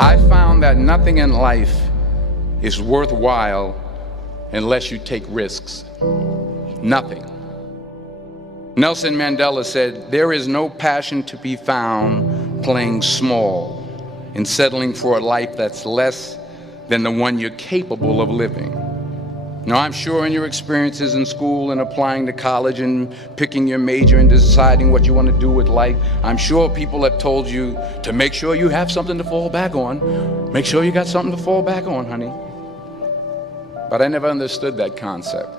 I found that nothing in life is worthwhile unless you take risks. Nothing. Nelson Mandela said, "There is no passion to be found playing small and settling for a life that's less than the one you're capable of living." Now, I'm sure in your experiences in school and applying to college and picking your major and deciding what you want to do with life, I'm sure people have told you to make sure you have something to fall back on. Make sure you got something to fall back on, honey. But I never understood that concept,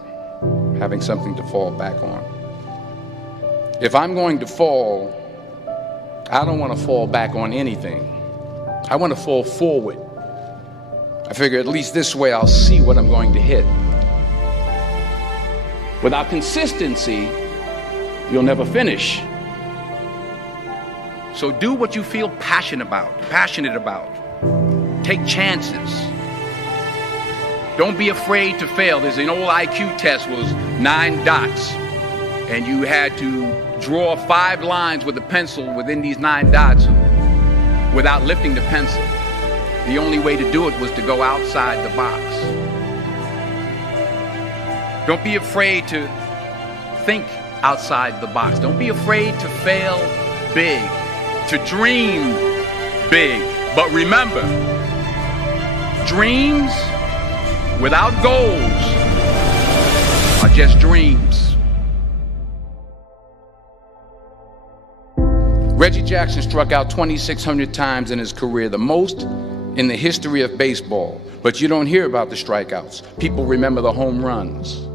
having something to fall back on. If I'm going to fall, I don't want to fall back on anything. I want to fall forward. I figure at least this way I'll see what I'm going to hit. Without consistency, you'll never finish. So do what you feel passionate about. Take chances. Don't be afraid to fail. There's an old IQ test, was 9 dots, and you had to draw 5 lines with a pencil within these 9 dots without lifting the pencil. The only way to do it was to go outside the box. Don't be afraid to think outside the box. Don't be afraid to fail big, to dream big. But remember, dreams without goals are just dreams. Reggie Jackson struck out 2,600 times in his career, the most in the history of baseball. But you don't hear about the strikeouts. People remember the home runs.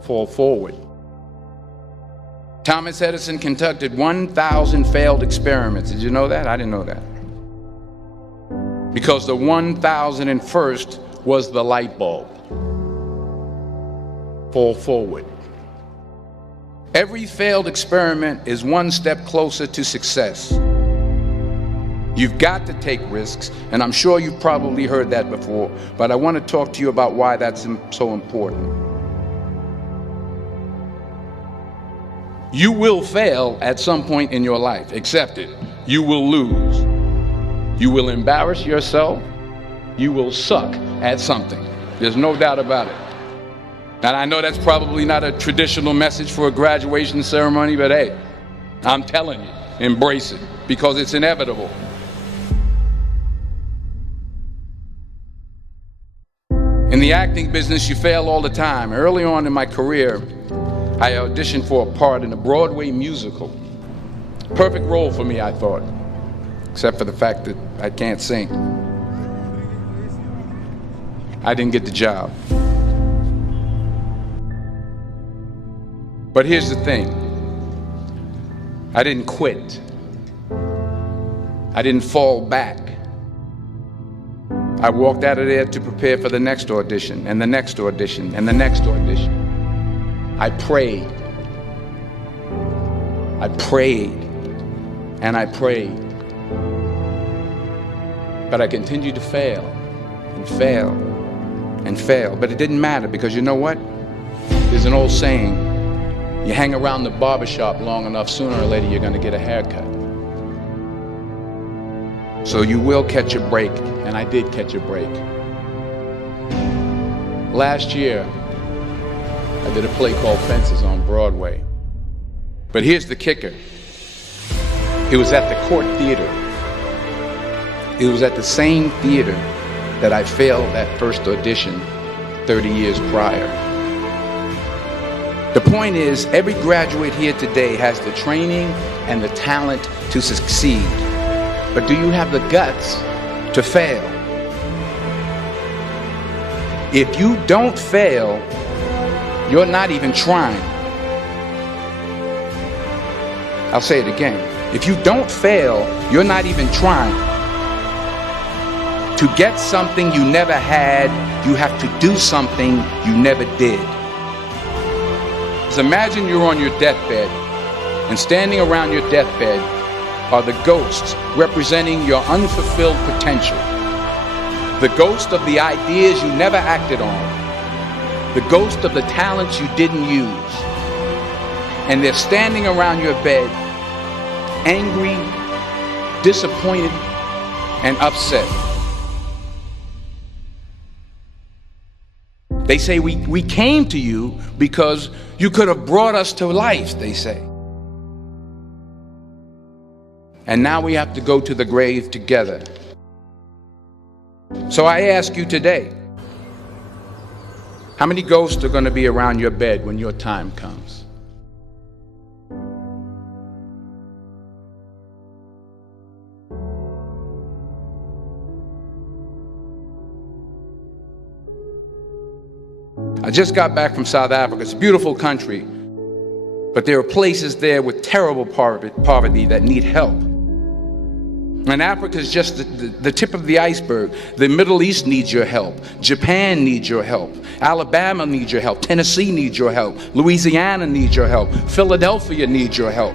Fall forward. Thomas Edison conducted 1,000 failed experiments. Did you know that? I didn't know that. Because the 1,001st was the light bulb. Fall forward. Every failed experiment is one step closer to success. You've got to take risks, and I'm sure you've probably heard that before, but I want to talk to you about why that's so important. You will fail at some point in your life. Accept it. You will lose. You will embarrass yourself. You will suck at something. There's no doubt about it. And I know that's probably not a traditional message for a graduation ceremony, but hey, I'm telling you, embrace it, because it's inevitable. In the acting business, you fail all the time. Early on in my career, I auditioned for a part in a Broadway musical. Perfect role for me, I thought, except for the fact that I can't sing. I didn't get the job. But here's the thing. I didn't quit. I didn't fall back. I walked out of there to prepare for the next audition, and the next audition, and the next audition. I prayed. I prayed. And I prayed. But I continued to fail and fail and fail. But it didn't matter, because you know what? There's an old saying, you hang around the barbershop long enough, sooner or later you're going to get a haircut. So you will catch a break, and I did catch a break. Last year, I did a play called Fences on Broadway. But here's the kicker. It was at the Court Theater. It was at the same theater that I failed that first audition 30 years prior. The point is, every graduate here today has the training and the talent to succeed. But do you have the guts to fail? If you don't fail, you're not even trying. I'll say it again. If you don't fail, you're not even trying. To get something you never had, you have to do something you never did. So imagine you're on your deathbed, and standing around your deathbed are the ghosts representing your unfulfilled potential. The ghost of the ideas you never acted on. The ghost of the talents you didn't use. And they're standing around your bed, angry, disappointed, and upset. They say we came to you because you could have brought us to life, they say. And now we have to go to the grave together. So I ask you today, how many ghosts are going to be around your bed when your time comes? I just got back from South Africa. It's a beautiful country, but there are places there with terrible poverty that need help. And Africa is just the tip of the iceberg. The Middle East needs your help. Japan needs your help. Alabama needs your help. Tennessee needs your help. Louisiana needs your help. Philadelphia needs your help.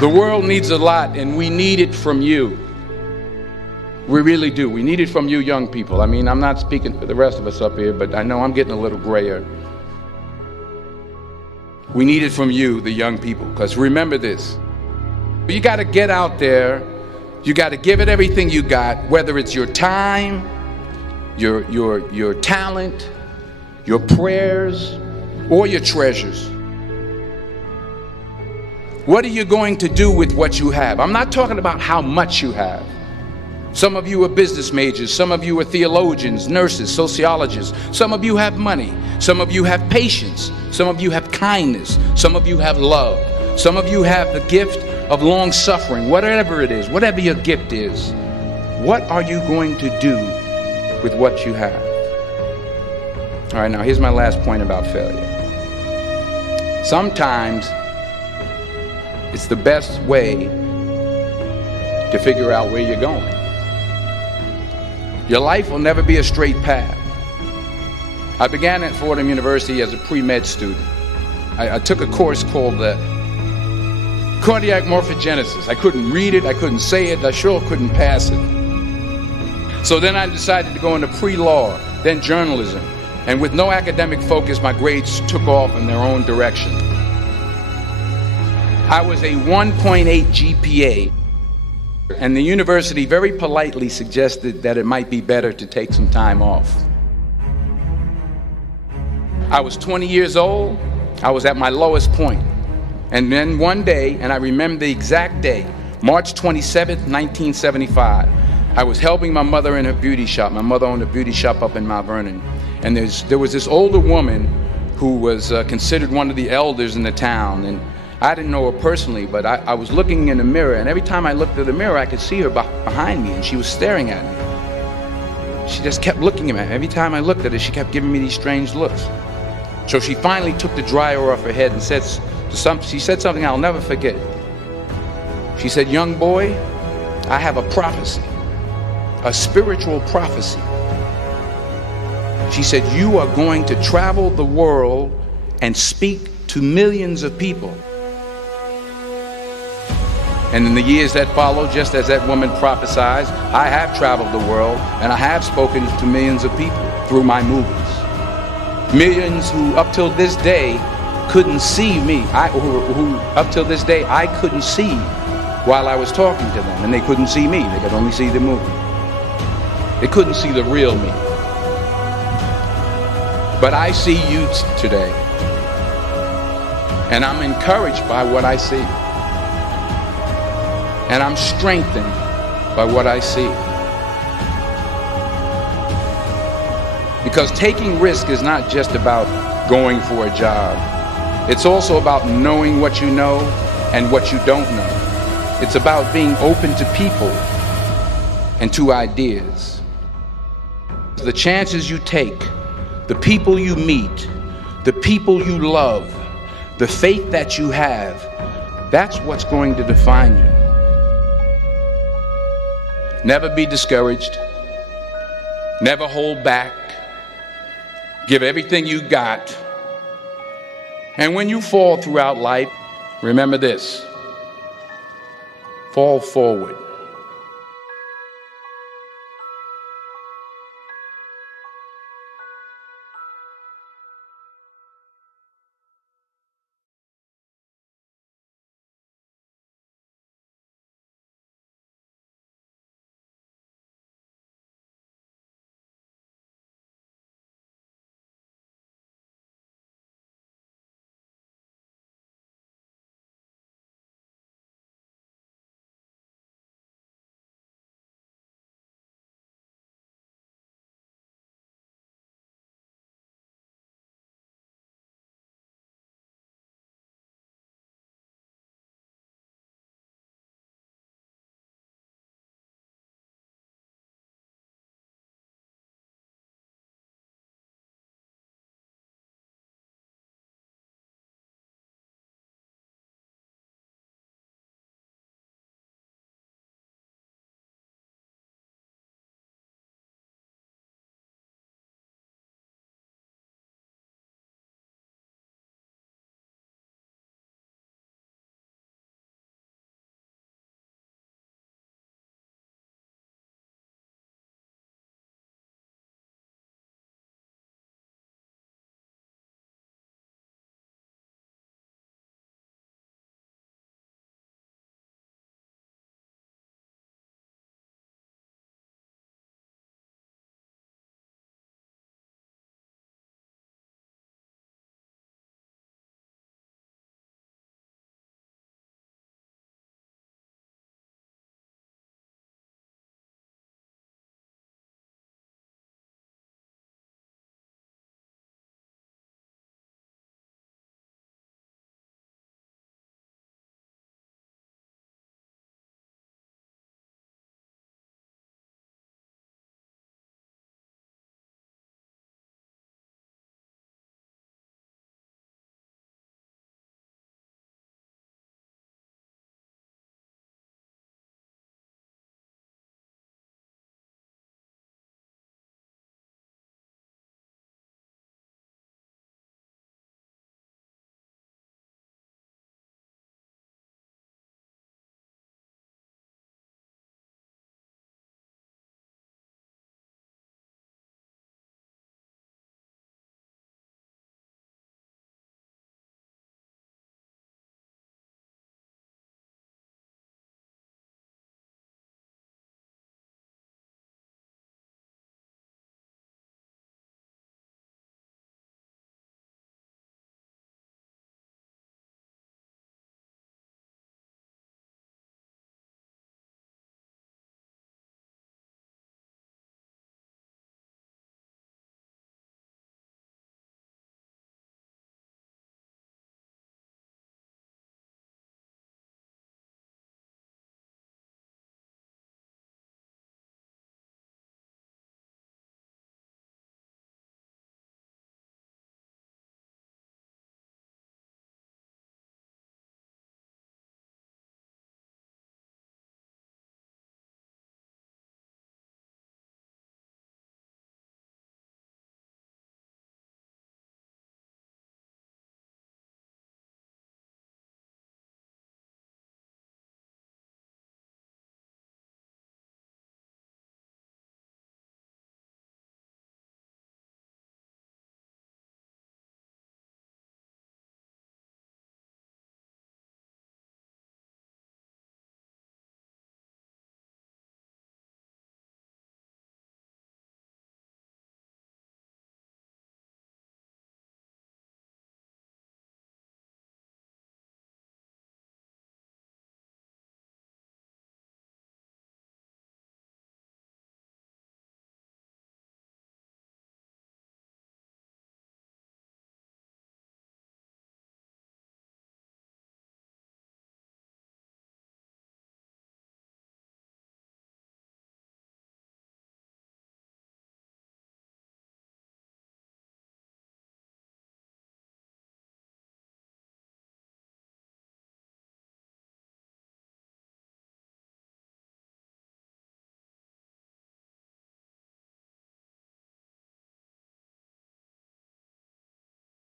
The world needs a lot, and we need it from you. We really do. We need it from you young people. I mean, I'm not speaking for the rest of us up here, but I know I'm getting a little grayer. We need it from you, the young people, because remember this. You got to get out there. You got to give it everything you got, whether it's your time, your talent, your prayers, or your treasures. What are you going to do with what you have? I'm not talking about how much you have. Some of you are business majors, some of you are theologians, nurses, sociologists. Some of you have money, some of you have patience, some of you have kindness, some of you have love, some of you have the gift of long suffering. Whatever it is, whatever your gift is, what are you going to do with what you have? All right, now here's my last point about failure. Sometimes it's the best way to figure out where you're going. Your life will never be a straight path. I began at Fordham University as a pre-med student. I took a course called cardiac morphogenesis. I couldn't read it, I couldn't say it, I sure couldn't pass it. So then I decided to go into pre-law, then journalism. And with no academic focus, my grades took off in their own direction. I was a 1.8 GPA. And the university very politely suggested that it might be better to take some time off. I was 20 years old. I was at my lowest point. And then one day, and I remember the exact day, March 27th, 1975, I was helping my mother in her beauty shop. My mother owned a beauty shop up in Mount Vernon. And there was this older woman who was considered one of the elders in the town. And I didn't know her personally, but I was looking in the mirror, and every time I looked at the mirror, I could see her behind me, and she was staring at me. She just kept looking at me. Every time I looked at her, she kept giving me these strange looks. So she finally took the dryer off her head and she said something I'll never forget. She said, "Young boy, I have a prophecy, a spiritual prophecy." She said, "You are going to travel the world and speak to millions of people." And in the years that followed, just as that woman prophesied, I have traveled the world and I have spoken to millions of people through my movies. Millions who up till this day couldn't see me, who up till this day I couldn't see while I was talking to them, and they couldn't see me, they could only see the movie. They couldn't see the real me. But I see you today, and I'm encouraged by what I see. And I'm strengthened by what I see. Because taking risk is not just about going for a job. It's also about knowing what you know and what you don't know. It's about being open to people and to ideas. The chances you take, the people you meet, the people you love, the faith that you have, that's what's going to define you. Never be discouraged. Never hold back. Give everything you got. And when you fall throughout life, remember this: fall forward.